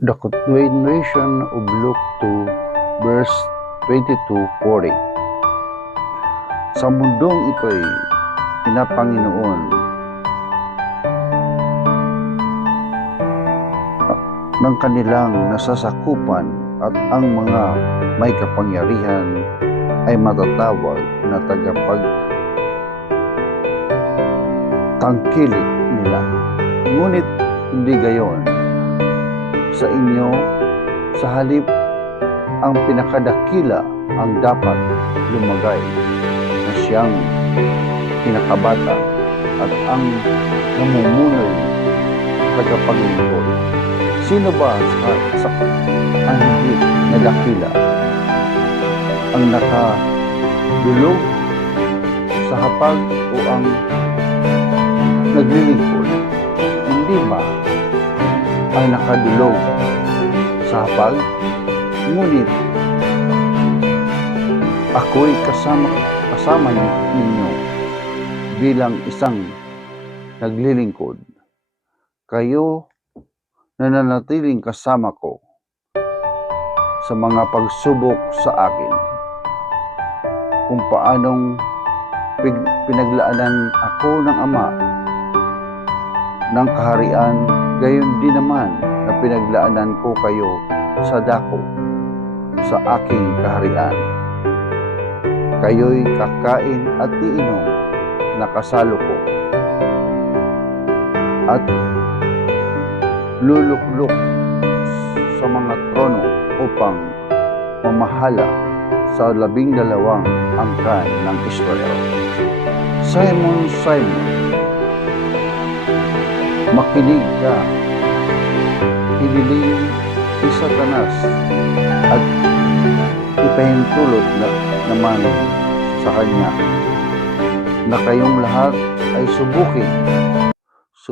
The continuation of Luke 2 verse 22-40. Sa mundong ito'y pinapanginoon ng kanilang nasasakupan at ang mga may kapangyarihan ay matatawag na tagapagtangkilik nila. Ngunit hindi gayon. Sa inyo, sa halip, ang pinakadakila ang dapat lumagay na siyang pinakabata at ang namumunoy tagapaglingkod. Sino ba sa ang hindi na dakila? Ang nakadulog sa hapag o ang naglilingkod? Hindi ba ang nakadulog sa hapag? Ngunit ako'y kasama ninyo bilang isang naglilingkod. Kayo nananatiling kasama ko sa mga pagsubok sa akin, kung paanong pinaglaanan ako ng Ama ng kaharian, gayon din naman na pinaglaanan ko kayo sa dako sa aking kaharian. Kayo'y kakain at iinom na kasalo ko at luluklok sa mga trono upang mamahala sa 12 angkan ng Israel. Simon, Simon, makinig ka. Hiniling ni Satanas at ipahintulot naman sa kanya na kayong lahat ay subukin